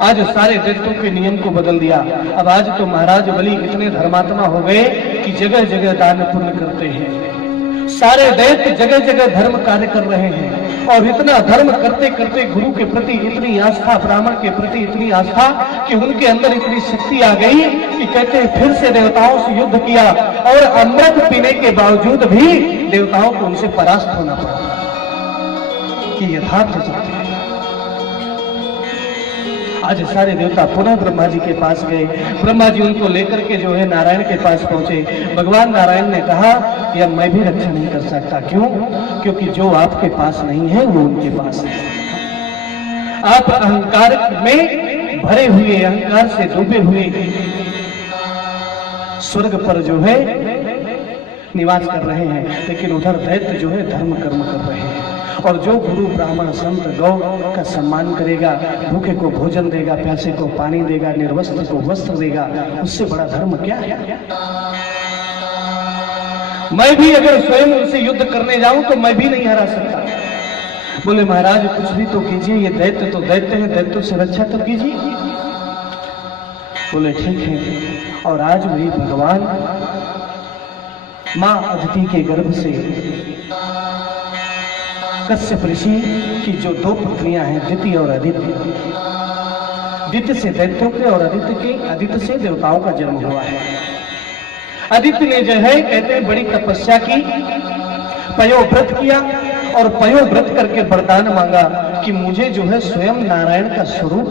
आज सारे दैत्यों के नियम को बदल दिया। अब आज तो महाराज बलि इतने धर्मात्मा हो गए कि जगह जगह दान पुण्य करते हैं। सारे दैत्य जगह जगह धर्म कार्य कर रहे हैं और इतना धर्म करते करते गुरु के प्रति इतनी आस्था, ब्राह्मण के प्रति इतनी आस्था कि उनके अंदर इतनी शक्ति आ गई कि कहते हैं फिर से देवताओं से युद्ध किया और अमृत पीने के बावजूद भी देवताओं को उनसे परास्त होना पड़ा। कि यथार्थ सत्य। आज सारे देवता पुनः ब्रह्मा जी के पास गए। ब्रह्मा जी उनको लेकर के जो है नारायण के पास पहुंचे। भगवान नारायण ने कहा कि अब मैं भी रक्षा नहीं कर सकता। क्यों? क्योंकि जो आपके पास नहीं है वो उनके पास है। आप अहंकार में भरे हुए, अहंकार से डूबे हुए स्वर्ग पर जो है निवास कर रहे हैं, लेकिन उधर दैत्य जो है धर्म कर्म कर रहे हैं। और जो गुरु ब्राह्मण संत गौ का सम्मान करेगा, भूखे को भोजन देगा, प्यासे को पानी देगा, निर्वस्त्र को वस्त्र देगा, उससे बड़ा धर्म क्या है? मैं भी अगर स्वयं उनसे युद्ध करने जाऊं तो मैं भी नहीं हरा सकता। बोले महाराज कुछ भी तो कीजिए, ये दैत्य तो दैत्य है, दैत्यों से रक्षा तो कीजिए। बोले ठीक है। और आज भी भगवान मां अदिति के गर्भ से कश्यप ऋषि की जो दो पुत्रियां हैं, दिति और अदिति, दिति से दैत्यों के और अदिति से देवताओं का जन्म हुआ है। अदिति ने जो है कहते हैं बड़ी तपस्या की, पयोव्रत किया और पयोव्रत करके वरदान मांगा कि मुझे जो है स्वयं नारायण का स्वरूप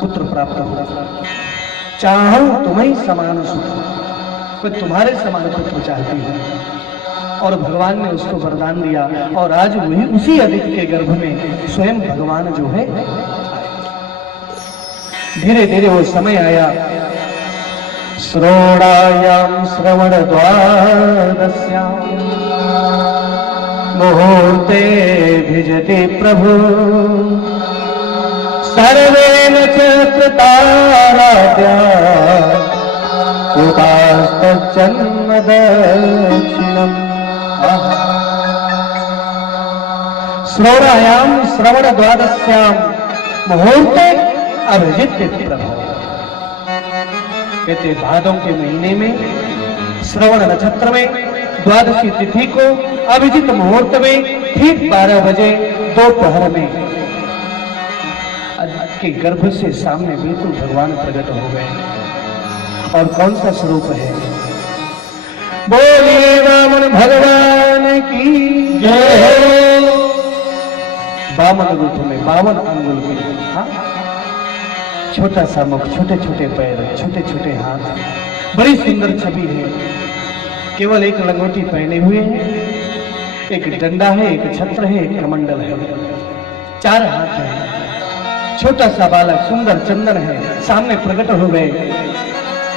पुत्र प्राप्त हो, चाहूं तुम्हें समान सुख, मैं तुम्हारे समान पुत्र चाहती हूँ। और भगवान ने उसको वरदान दिया और आज वही उसी अदिति के गर्भ में स्वयं भगवान जो है। धीरे धीरे वो समय आया, श्रोणायाम श्रवण द्वादश्याम मुहूर्ते भिजति प्रभु सर्वेण चताराद्या उपास्तजन्म दक्षिणम् श्रवणायाम श्रवण द्वादश्याम मुहूर्ते अभिजित प्रभु। कहते भादों के महीने में श्रवण नक्षत्र में द्वादशी तिथि को अभिजित मुहूर्त में ठीक 12 बजे दोपहर में के गर्भ से सामने बिल्कुल भगवान प्रकट हो गए। और कौन सा स्वरूप है? बोलिए वामन भगवान की जय। वामन रूप में 52 अंगुल के, हाँ? छोटा सा मुख, छोटे छोटे पैर, छोटे छोटे हाथ, बड़ी सुंदर छवि है। केवल एक लंगोटी पहने हुए हैं, एक डंडा है, एक छत्र है, एक कमंडल है, 4 हाथ है। छोटा सा बालक सुंदर चंदन है, सामने प्रकट हो गए।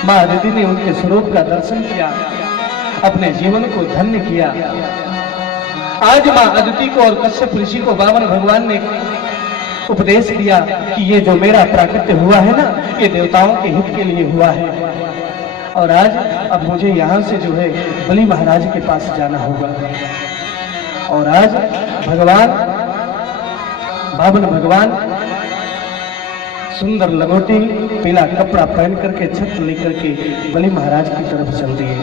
माँ अदिति ने उनके स्वरूप का दर्शन किया, अपने जीवन को धन्य किया। आज माँ अदिति को और कश्यप ऋषि को वामन भगवान ने उपदेश दिया कि ये जो मेरा प्राकट्य हुआ है ना, ये देवताओं के हित के लिए हुआ है। और आज अब मुझे यहाँ से जो है बलि महाराज के पास जाना होगा। और आज भगवान वामन भगवान सुंदर लंगोटी, पीला कपड़ा पहन करके, छत्र लेकर के बलि महाराज की तरफ चल दिए।